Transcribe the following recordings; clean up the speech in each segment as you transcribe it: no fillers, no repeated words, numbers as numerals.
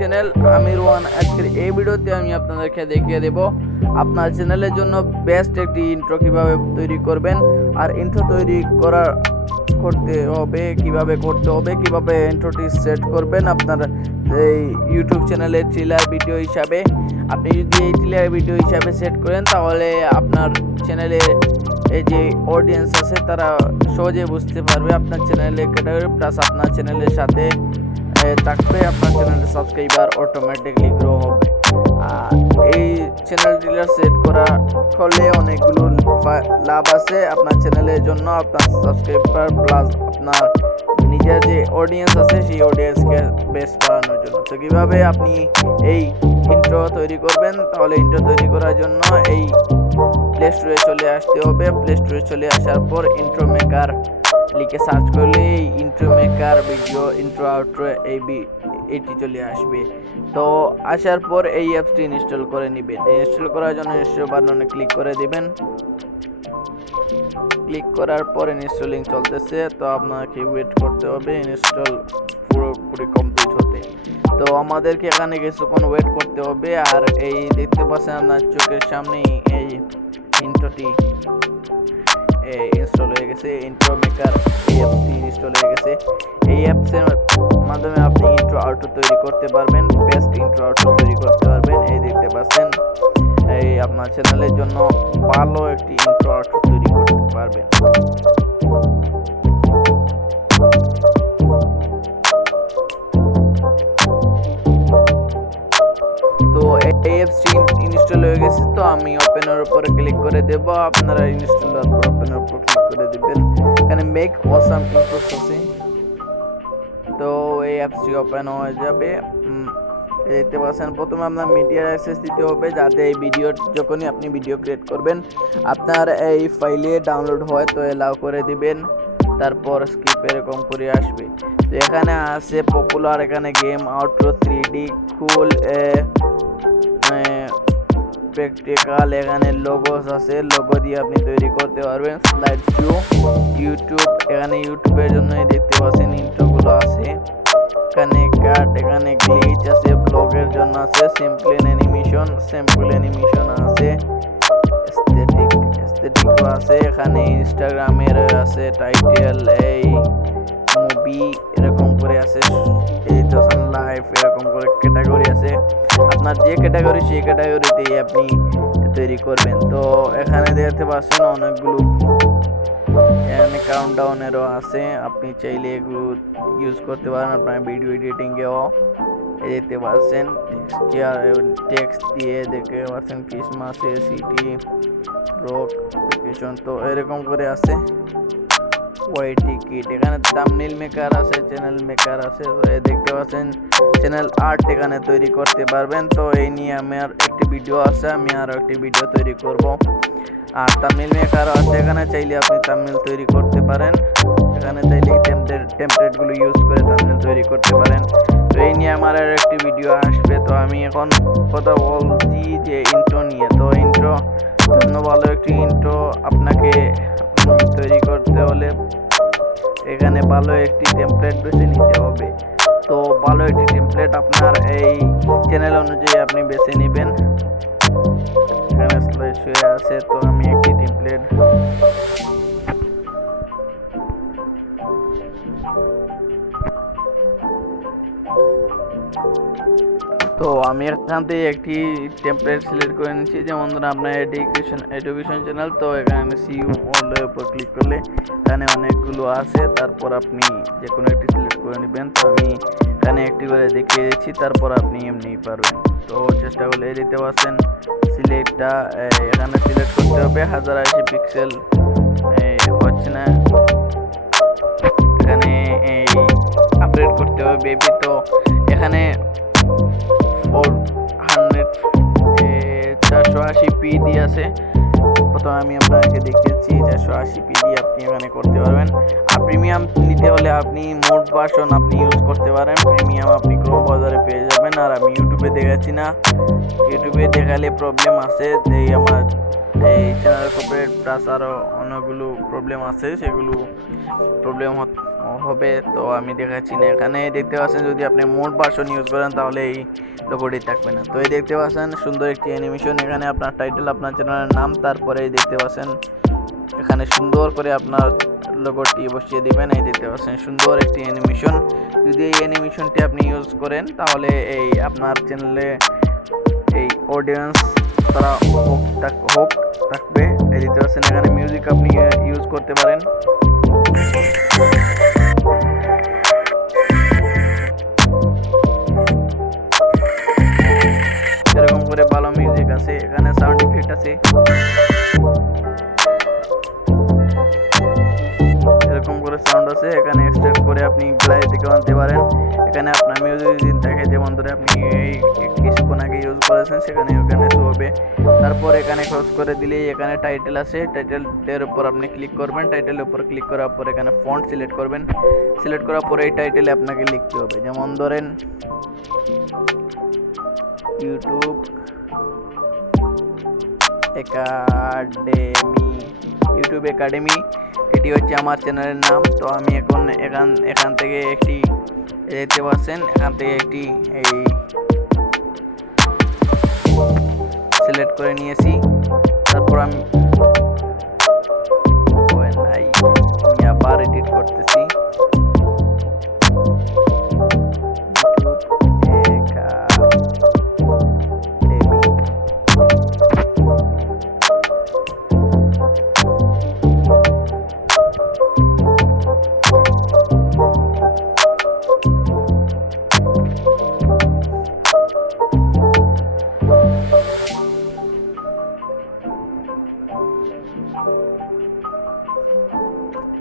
Channel AmiRuhan। আজকের এই ভিডিওতে আমি আপনাদেরকে দেখিয়ে দেব আপনার চ্যানেলের জন্য বেস্ট একটি ইন্ট্রো কিভাবে তৈরি করবেন, আর ইন্ট্রো তৈরি করতে হবে কিভাবে ইন্ট্রোটি সেট করবেন আপনার এই ইউটিউব চ্যানেলের ট্রেলার ভিডিও হিসাবে। আপনি যদি এই ট্রেলার ভিডিও হিসাবে সেট করেন তাহলে আপনার চ্যানেলে এই যে অডিয়েন্স আছে তারা সহজে বুঝতে পারবে আপনার চ্যানেলের ক্যাটাগরি, প্লাস আপনার চ্যানেলের সাথে থাকবে, আপনার চ্যানেলের সাবস্ক্রাইবার অটোমেটিকলি গ্রো হবে। এই চ্যানেল ট্রেলার সেট করলে অনেকগুলো লাভ আছে আপনার চ্যানেলের জন্য, আপনার সাবস্ক্রাইবার প্লাস আপনার নিজের যে অডিয়েন্স আছে সেই অডিয়েন্সকে বেস্ট বাড়ানোর জন্য। তো কীভাবে আপনি এই ইন্ট্রো তৈরি করবেন, তাহলে ইন্ট্রো তৈরি করার জন্য এই প্লে স্টোরে চলে আসতে হবে। প্লে স্টোরে চলে আসার পর ইন্ট্রো মেকার লিখে সার্চ করলে এই intro maker video intro outro এইটি চলে আসবে। তো আসার পর এই অ্যাপসটি ইনস্টল করে নেবেন। ইনস্টল করার জন্য ইনস্টল বাটনে ক্লিক করে দিবেন। ক্লিক করার পর ইনস্টলিং চলতেছে, তো আপনাকে ওয়েট করতে হবে ইনস্টল পুরোপুরি কমপ্লিট হতে। তো আমাদেরকে এখানে কিছুক্ষণ ওয়েট করতে হবে। আর এই দেখতে পাচ্ছেন আপনার চোখের সামনেই এই ইন্ট্রোটি ইনস্টল হয়ে গেছে। ইন্ট্রো মেকার এই অ্যাপটি ইনস্টল হয়ে গেছে। এই অ্যাপসের মাধ্যমে আপনি ইন্ট্রো আউট্রো তৈরি করতে পারবেন, বেস্ট ইন্ট্রো আউট্রো তৈরি করতে পারবেন। এই দেখতে পাচ্ছেন এই আপনার চ্যানেলের জন্য ভালো একটি ইন্ট্রো আউট্রো তৈরি করতে পারবেন। তো এই অ্যাপসটি ইনস্টল হয়ে গেছে, তো আমি ওপেনের উপরে ক্লিক করে দেব। আপনারা ইনস্টল হওয়ার পর ওপেনের উপর ক্লিক করে দিবেন। এখানে মেক অসাম ইন্ট্রোস আছে, তো এই অ্যাপসটি ওপেন হয়ে যাবে। দেখতে পাচ্ছেন প্রথমে আপনার মিডিয়ার অ্যাক্সেস দিতে হবে, যাতে এই ভিডিও যখনই আপনি ভিডিও ক্রিয়েট করবেন আপনার এই ফাইলে ডাউনলোড হয়, তো এলাও করে দিবেন। তারপর স্কিপ এরকম করে আসবে। তো এখানে আছে পপুলার, এখানে গেম আউটরো 3D কুল প্র্যাকটিক্যাল, এখানে লোগোস আছে, লোগো দিয়ে আপনি তৈরি করতে পারবেন। স্লাইড শো ইউটিউব, এখানে ইউটিউবের জন্যই দেখতে পাচ্ছেন ইন্ট্রোগুলো আছে। এখানে কাট, এখানে গ্লিচ আছে, ব্লগের জন্য আছে, সিম্পল অ্যানিমেশন আছে, এস্থেটিকও আছে। এখানে ইনস্টাগ্রামের আছে, টাইটেল এই মুভি এরকম করে আছে, এডিটেশন লাইভ এরকম করে ক্যাটাগরি আছে। আপনার যে ক্যাটাগরি সেই ক্যাটাগরিতেই আপনি তৈরি করবেন। তো এখানে দেখতে পাচ্ছেন অনেকগুলো এখানে কাউন্টডাউনেরও আছে, আপনি চাইলে এগুলো ইউজ করতে পারেন আপনার ভিডিও এডিটিংয়েও। দেখতে পাচ্ছেন টেক্সট দিয়ে দেখতে পাচ্ছেন ক্রিসমাস সিটি রক ভ্যাকেশন, তো এরকম করে আছে। ওয়াই টিকিট, এখানে থাম্বনেল মেকার আছে, চ্যানেল মেকার আছে। তো দেখতে পাচ্ছেন চ্যানেল আর্ট এখানে তৈরি করতে পারবেন। তো এই নিয়ে আমার একটি ভিডিও আছে, আমি আরও একটি ভিডিও তৈরি করব। আর থাম্বনেল মেকারও আছে, এখানে চাইলে আপনি থাম্বনেল তৈরি করতে পারেন। এখানে চাইলে টেমপ্লেটগুলো ইউজ করে থাম্বনেল তৈরি করতে পারেন। তো এই নিয়ে আমার আর একটি ভিডিও আসবে। তো আমি এখন কথা বলছি যে ইন্ট্রো নিয়ে। তো ইন্ট্রো জন্য ভালো একটি ইন্ট্রো আপনাকে তৈরি করতে হলে এখানে ভালো একটি টেমপ্লেট বেছে নিতে হবে। তো ভালো একটি টেমপ্লেট আপনার এই চ্যানেল অনুযায়ী আপনি বেছে নেবেন। এখানে স্লাইড শো আছে, তো আমি একটি টেমপ্লেট তো আমি এখান থেকে একটি টেমপ্লেট সিলেক্ট করে নিচ্ছি। যেমন ধরুন আপনার এডুকেশন চ্যানেল, তো এখানে সিউ অলের উপর ক্লিক করলে এখানে অনেকগুলো আছে, তারপর আপনি যে কোনো একটি সিলেক্ট করে নেবেন। তো আমি এখানে একটি করে দেখিয়ে দিচ্ছি, তারপর আপনি এমনি পারবেন। তো চেষ্টা করলে দিতে পারছেন সিলেক্টটা এখানে সিলেক্ট করতে হবে। 1080 পিক্সেল হচ্ছে না, এখানে এই আপডেট করতে হবে বেবি। তো এখানে 480p দিয়ে আছে। প্রথমে আমি আপনাকে দেখিয়েছি 480p দিয়ে আপনি এখানে করতে পারবেন। আর প্রিমিয়াম নিতে হলে আপনি মোড ভার্সন আপনি ইউজ করতে পারেন। প্রিমিয়াম আপনি ক্রোম ব্রাউজারে পেয়ে যাবেন। আর আমি ইউটিউবে দেখাচ্ছি না, ইউটিউবে দেখালে প্রবলেম আছে, যে আমার এই চ্যানেল কপিরাইট প্লাস আরও অনেকগুলো প্রবলেম আছে, সেগুলো প্রবলেম হবে, তো আমি দেখাচ্ছি না। এখানে দেখতে পাচ্ছেন যদি আপনি মোড ভার্সন ইউজ করেন তাহলে এই লোগোটি থাকবে না। তো এই দেখতে পাচ্ছেন সুন্দর একটি অ্যানিমেশন। এখানে আপনার টাইটেল, আপনার চ্যানেলের নাম, তারপরে এই দেখতে পাচ্ছেন এখানে সুন্দর করে আপনার লোগোটি বসিয়ে দিবেন। এই দেখতে পাচ্ছেন সুন্দর একটি অ্যানিমেশন। যদি এই অ্যানিমেশনটি আপনি ইউজ করেন তাহলে এই আপনার চ্যানেলে এই অডিয়েন্স তারা হোক থাকবে। এই দেখতে পাচ্ছেন এখানে মিউজিক আপনি ইউজ করতে পারেন। এরকম করে ভালো মিউজিক আছে, এখানে সাউন্ড ইফেক্ট আছে, এরকম করে সাউন্ড আছে। এখানে এক্সট্রাক্ট করে আপনি গ্যালারি থেকে আনতে পারেন। এখানে আপনার মিউজিক দিন থাকে, যেমন ধরে আপনি এই কিছুক্ষণ আগে ইউজ করেছেন সেখানে ওখানে শো হবে। তারপর এখানে ক্রস করে দিলেই এখানে টাইটেল আছে, টাইটেলের উপর আপনি ক্লিক করবেন। টাইটেলের উপর ক্লিক করার পর এখানে ফন্ট সিলেক্ট করবেন। সিলেক্ট করার পরে এই টাইটেলে আপনাকে লিখতে হবে, যেমন ধরেন ইউটিউব একাডেমি, এটি হচ্ছে আমার চ্যানেলের নাম। তো আমি এখন এখান থেকে একটি দেখতে পাচ্ছেন, এখান থেকে একটি এই সিলেক্ট করে নিয়েছি। তারপর আমি আবার এডিট করতেছি।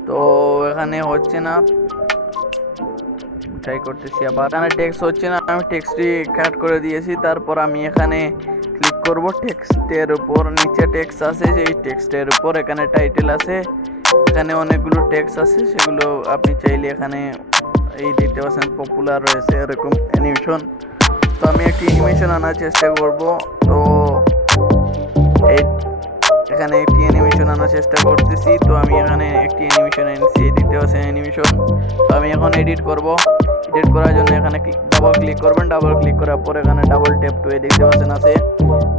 তো এখানে হচ্ছে না, ট্রাই করতেছি আবার। এখানে টেক্সট হচ্ছে না, আমি টেক্সটটি কাট করে দিয়েছি। তারপর আমি এখানে ক্লিক করব টেক্সটের উপর। নিচে টেক্সট আছে, সেই টেক্সটের উপর এখানে টাইটেল আছে, এখানে অনেকগুলো টেক্সট আছে, সেগুলো আপনি চাইলে এখানে এই দেখতে পাচ্ছেন পপুলার রয়েছে এরকম অ্যানিমেশন। তো আমি একটি অ্যানিমেশন আনার চেষ্টা করব। তো এখানে একটি অ্যানিমেশন আনার চেষ্টা করতেছি। তো আমি এখানে একটি অ্যানিমেশন এনেছি, দেখতে পাচ্ছেন অ্যানিমেশন। তো আমি এখন এডিট করব। এডিট করার জন্য এখানে ডাবল ক্লিক করবেন। ডাবল ক্লিক করার পর এখানে ডাবল ট্যাপ টু দেখতে পাচ্ছেন আছে।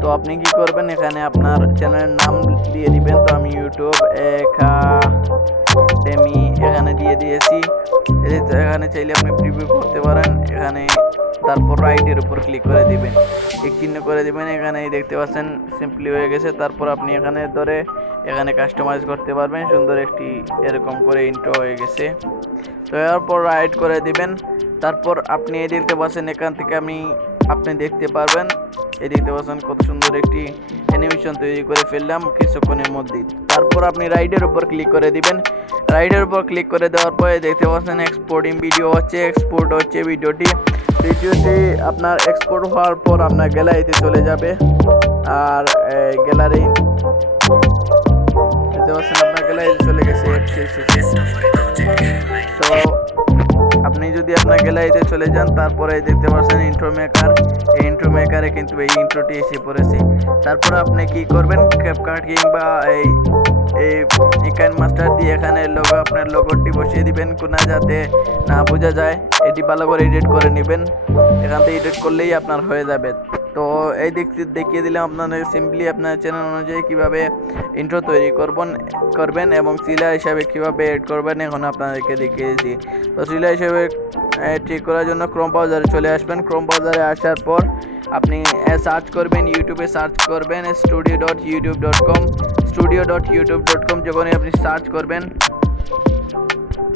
তো আপনি কি করবেন, এখানে আপনার চ্যানেলের নাম দিয়ে দিবেন। তো আমি ইউটিউব একাডেমি এখানে দিয়ে দিয়েছি। এখানে চাইলে আপনি প্রিভিউ করতে পারেন। এখানে তারপর রাইটের উপর ক্লিক করে দিবেন, ঠিক চিহ্ন করে দিবেন। এখানে দেখতে পাচ্ছেন সিম্পলি হয়ে গেছে। তারপর আপনি এখানে ধরে এখানে কাস্টমাইজ করতে পারবেন। সুন্দর একটি এরকম করে ইন্ট্রো হয়ে গেছে। তো এরপর রাইট করে দিবেন। তারপর আপনি এই দেখতে পাচ্ছেন, এখান থেকে আপনি দেখতে পারবেন। এই দেখতে পাচ্ছেন কত সুন্দর একটি অ্যানিমেশন তৈরি করে ফেললাম কিছুক্ষণের মধ্যেই। তারপর আপনি রাইটের উপর ক্লিক করে দিবেন। রাইটের উপর ক্লিক করে দেওয়ার পরে দেখতে পাচ্ছেন এক্সপোর্টিং ভিডিও হচ্ছে, এক্সপোর্ট হচ্ছে ভিডিওটি আপনার এক্সপোর্ট হওয়ার পর আপনার গ্যালারিতে চলে যাবে। আর গ্যালারি দেখতে পাচ্ছেন আপনার গ্যালারিতে চলে গেছে। তো আপনি যদি আপনার গ্যালারিতে চলে যান, তারপরে দেখতে পাচ্ছেন ইন্ট্রো মেকার। এই ইন্ট্রো মেকারে কিন্তু এই ইন্ট্রোটি এসে পড়েছে। তারপর আপনি কি করবেন, ক্যাপকাট কিংবা এই কাইন মাস্টার দিয়ে এখানে আপনার লোগোটি বসিয়ে দিবেন, কোনা যাতে না বোঝা যায়। এটি ভালো করে এডিট করে নেবেন। এখান থেকে এডিট করলেই আপনার হয়ে যাবে। তো এই দেখিয়ে দিলাম আপনাদের সিম্পলি আপনার চ্যানেল অনুযায়ী কীভাবে ইন্ট্রো তৈরি করবেন এবং সিলার হিসাবে কীভাবে এড করবেন, এখন আপনাদেরকে দেখিয়েছি। তো সিলার হিসাবে ঠিক করার জন্য ক্রোম ব্রাউজারে চলে আসবেন। ক্রোম ব্রাউজারে আসার পর আপনি সার্চ করবেন, ইউটিউবে সার্চ করবেন studio.youtube.com। যখনই আপনি সার্চ করবেন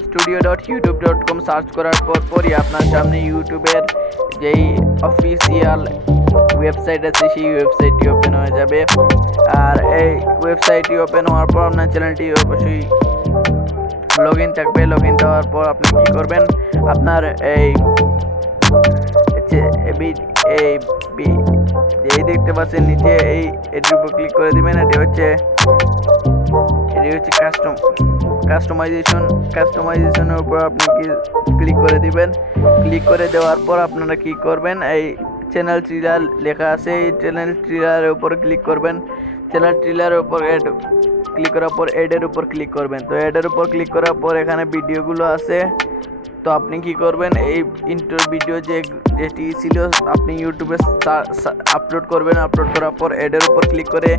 studio.youtube.com, সার্চ করার পরই আপনার সামনে ইউটিউবের যেই অফিসিয়াল ওয়েবসাইট আছে সেই ওয়েবসাইটটি ওপেন হয়ে যাবে। আর এই ওয়েবসাইটটি ওপেন হওয়ার পর আপনার চ্যানেলটি অবশ্যই লগ ইন থাকবে। লগ ইন হওয়ার পর আপনি কী করবেন, আপনার এই দেখতে পাচ্ছেন নিচে এটির উপর ক্লিক করে দিবেন। এটি হচ্ছে কাস্টমাইজেশনের উপর আপনি ক্লিক করে দিবেন। ক্লিক করে দেওয়ার পর আপনারা কি করবেন, এই চ্যানেল ট্রিলার লেখা আছে, এই চ্যানেল ট্রিলারের উপর ক্লিক করবেন। চ্যানেল ট্রিলারের উপর ক্লিক করার পর অ্যাডের উপর ক্লিক করবেন। তো অ্যাডের উপর ক্লিক করার পর এখানে ভিডিওগুলো আছে। তো আপনি কি করবেন, এই ইন্ট্রো ভিডিও যেটি ছিল আপনি ইউটিউবে আপলোড করবেন। আপলোড করার পর অ্যাডের উপর ক্লিক করে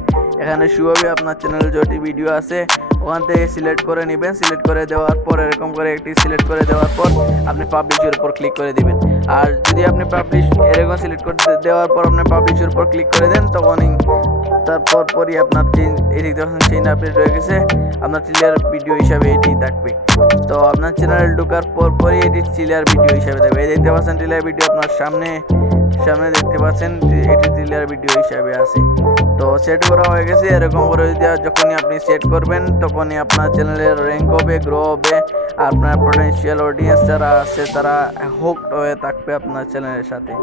এখানে শো হবে আপনার চ্যানেলে যটি ভিডিও আছে, ওখান থেকে সিলেক্ট করে নেবেন। সিলেক্ট করে দেওয়ার পর এরকম করে একটি সিলেক্ট করে দেওয়ার পর আপনি পাবলিশের উপর ক্লিক করে দিবেন। আর যদি আপনি পাবলিশ এরকম সিলেক্ট করে দেওয়ার পর আপনি পাবলিশের উপর ক্লিক করে দেন, তখনই তারপর পরই আপনার এটি যখন চেইন আপডেট হয়ে গেছে আপনার ক্লিয়ার ভিডিও হিসাবে এটি থাকবে। তো আপনার চ্যানেলে ঢোকার পরই এটি ক্লিয়ার ভিডিও হিসাবে থাকবে। এই দেখতে পাচ্ছেন ক্লিয়ার ভিডিও আপনার সামনে দেখতে পাচ্ছেন এটি ক্লিয়ার ভিডিও হিসাবে আছে। তো সেট করা হয়ে গেছে। এরকম করে যখনই আপনি সেট করবেন তখনই আপনার চ্যানেলের র্যাঙ্ক হবে, গ্রো হবে। আপনার পটেনশিয়াল অডিয়েন্স যারা আছে তারা হোকড হয়ে থাকবে আপনার চ্যানেলের সাথে।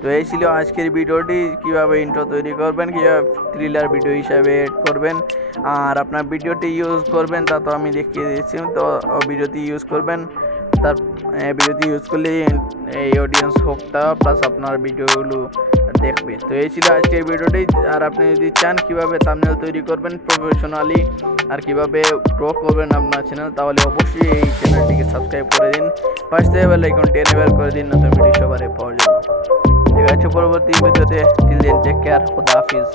তো এই ছিল আজকের ভিডিওটি, কিভাবে ইন্ট্রো তৈরি করবেন, কিভাবে থ্রিলার ভিডিও হিসাবে এড করবেন আর আপনার ভিডিওটি ইউজ করবেন তা তো আমি দেখিয়ে দিয়েছি। তো ভিডিওটি ইউজ করবেন, তার ভিডিওটি ইউজ করলে এই অডিয়েন্স হোকটা প্লাস আপনার ভিডিওগুলো দেখবে। তো এই ছিল আজকের ভিডিওটি। আর আপনি যদি চান কিভাবে থাম্বনেল তৈরি করবেন প্রফেশনালি আর কিভাবে গ্রো করবেন আপনার চ্যানেল, তাহলে অবশ্যই এই চ্যানেলটিকে সাবস্ক্রাইব করে দিন, পাশে থেকে বেল আইকনটি এনেবল করে দিন নতুন ভিডিও সবার পাওয়ার জন্য। ঠিক আছে পরবর্তী ভিডিওতে। টিল দেন টেক কেয়ার, খোদা হাফিজ।